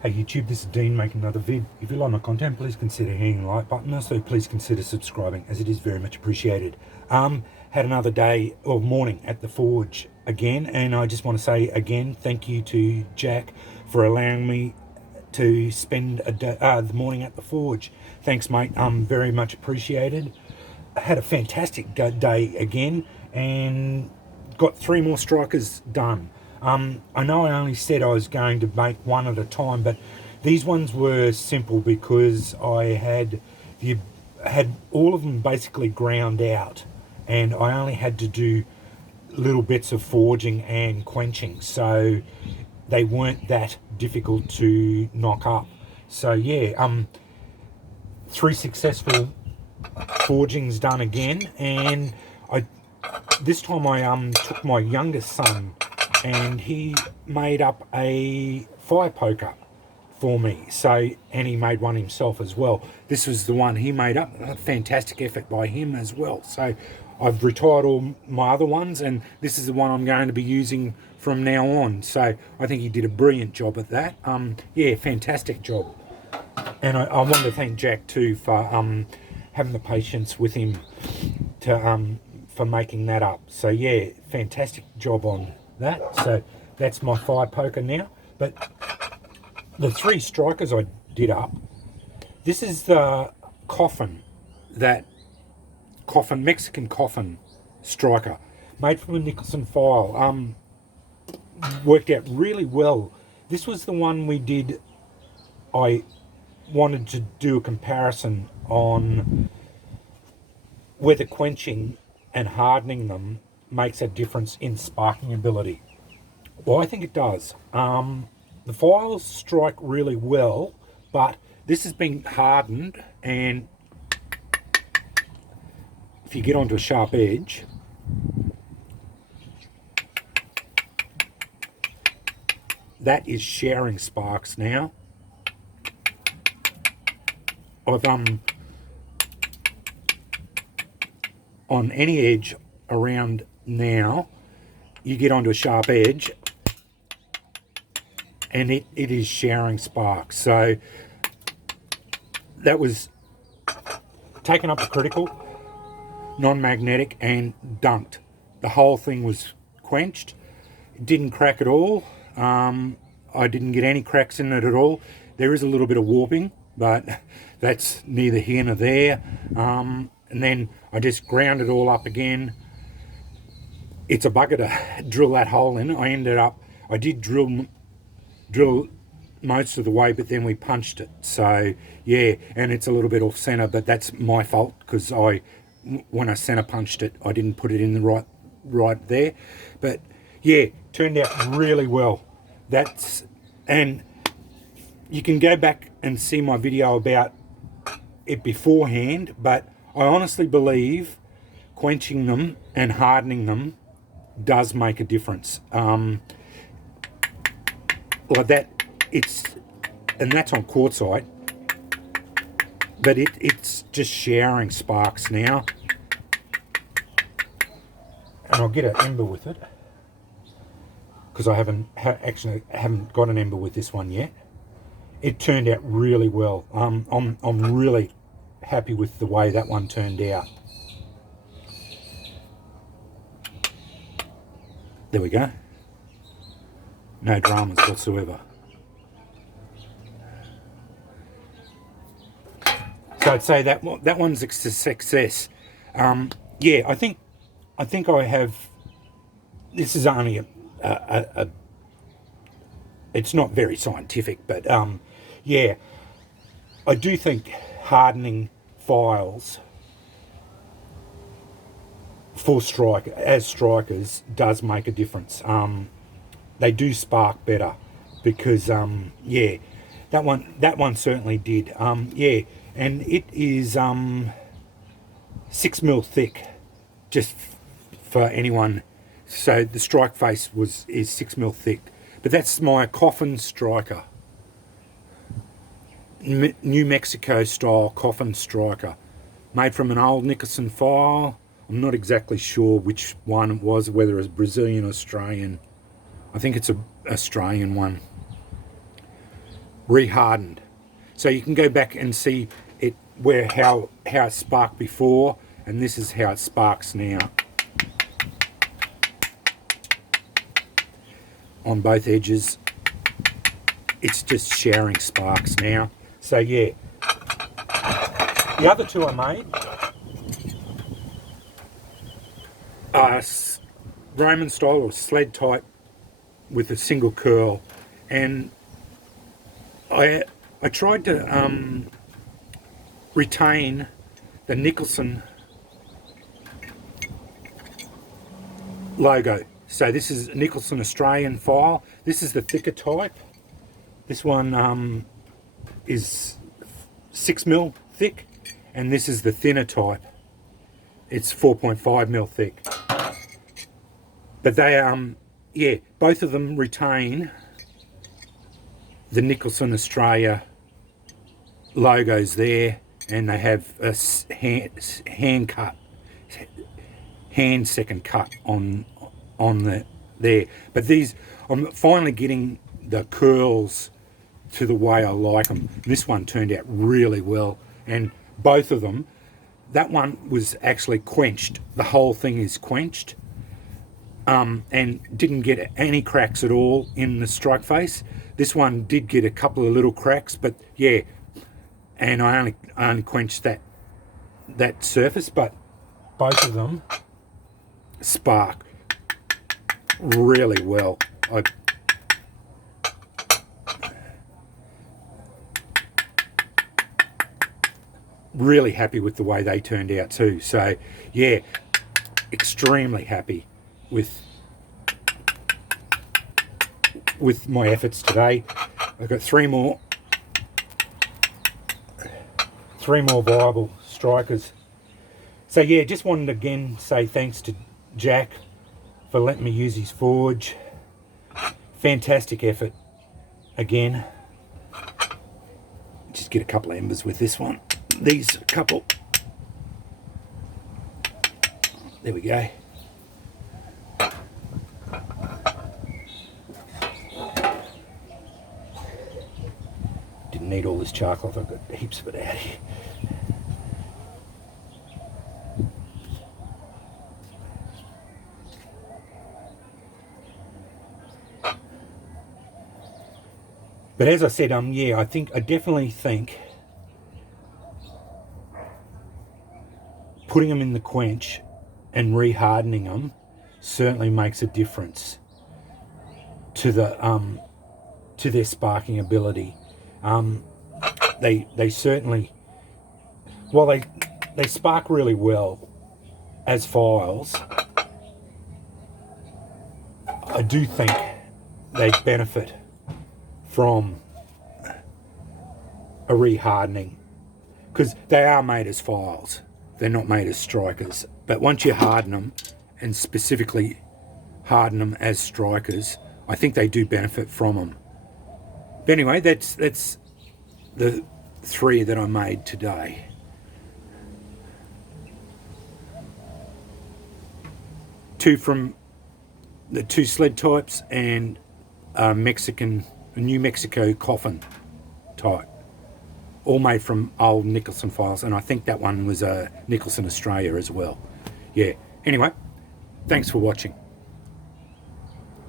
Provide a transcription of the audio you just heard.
Hey YouTube, this is Dean making another vid. If you like my content, please consider hitting the like button. Also, please consider subscribing, as it is very much appreciated. Had another day or morning at the forge again, and I just want to say again, thank you to Jack for allowing me to spend the morning at the forge. Thanks, mate. Very much appreciated. I had a fantastic day again, and got 3 more strikers done. I know I only said I was going to make one at a time, but these ones were simple because I had all of them basically ground out, and I only had to do little bits of forging and quenching, so they weren't that difficult to knock up. So yeah, 3 successful forgings done again, and this time I took my youngest son, and he made up a fire poker for me. So, and he made one himself as well. This was the one he made up. A fantastic effort by him as well. So I've retired all my other ones, and this is the one I'm going to be using from now on. So I think he did a brilliant job at that. Yeah, fantastic job. And I want to thank Jack too for having the patience with him to for making that up. So yeah, fantastic job on that. So that's my fire poker now. But the 3 strikers I did up, this is the coffin, Mexican coffin striker, made from a Nicholson file. Worked out really well. This was the one we did. I wanted to do a comparison on whether quenching and hardening them makes a difference in sparking ability. Well, I think it does. The files strike really well, but this has been hardened, and if you get onto a sharp edge, that is sharing sparks now. I've on any edge around now, you get onto a sharp edge and it is sharing sparks. So that was taken up to critical, non-magnetic, and dunked. The whole thing was quenched. It didn't crack at all. I didn't get any cracks in it at all. There is a little bit of warping, but that's neither here nor there. And then I just ground it all up again. It's a bugger to drill that hole in. I did drill most of the way, but then we punched it. So yeah, and it's a little bit off center, but that's my fault, because when I center punched it, I didn't put it in the right there. But yeah, turned out really well. And you can go back and see my video about it beforehand, but I honestly believe quenching them and hardening them does make a difference. Like that, and that's on quartzite, but it's just showering sparks now. And I'll get an ember with it, because I haven't got an ember with this one yet. It turned out really well. I'm really happy with the way that one turned out. There we go. No dramas whatsoever. So I'd say that one's a success. Yeah, I think I have. This is only a it's not very scientific, but yeah, I do think hardening files for strikers does make a difference. They do spark better, because yeah, that one certainly did. Yeah, and it is 6mm thick, just for anyone. So the strike face is 6mm thick. But that's my coffin striker. New Mexico style coffin striker. Made from an old Nicholson file. I'm not exactly sure which one it was, whether it was Brazilian or Australian. I think it's an Australian one. rehardened. So you can go back and see it how it sparked before, and this is how it sparks now. On both edges, it's just showering sparks now. So yeah, the other two I made are Roman style or sled type with a single curl, and I tried to retain the Nicholson logo. So this is Nicholson Australian file. This is the thicker type. This one is 6mm thick, and this is the thinner type. It's 4.5mm thick. But they yeah, both of them retain the Nicholson Australia logos there, and they have a hand second cut on there. But these, I'm finally getting the curls to the way I like them. This one turned out really well, and both of them, that one was actually quenched. The whole thing is quenched, and didn't get any cracks at all in the strike face. This one did get a couple of little cracks, but yeah, and I only quenched that surface, but both of them spark really well. Really happy with the way they turned out too. So yeah, extremely happy with my efforts today. I've got three more viable strikers. So yeah, just wanted to again say thanks to Jack for letting me use his forge. Fantastic effort again. Just get a couple of embers with this one. These couple. There we go. Didn't need all this charcoal. I've got heaps of it out here. But as I said, yeah, I definitely think putting them in the quench and rehardening them certainly makes a difference to their sparking ability. They certainly, while they spark really well as files, I do think they benefit from a rehardening, because they are made as files. They're not made as strikers. But once you harden them, and specifically harden them as strikers, I think they do benefit from them. But anyway, that's the three that I made today. Two from the two sled types, and a New Mexico Coffin type. All made from old Nicholson files, and I think that one was a Nicholson Australia as well. Yeah, anyway, thanks for watching.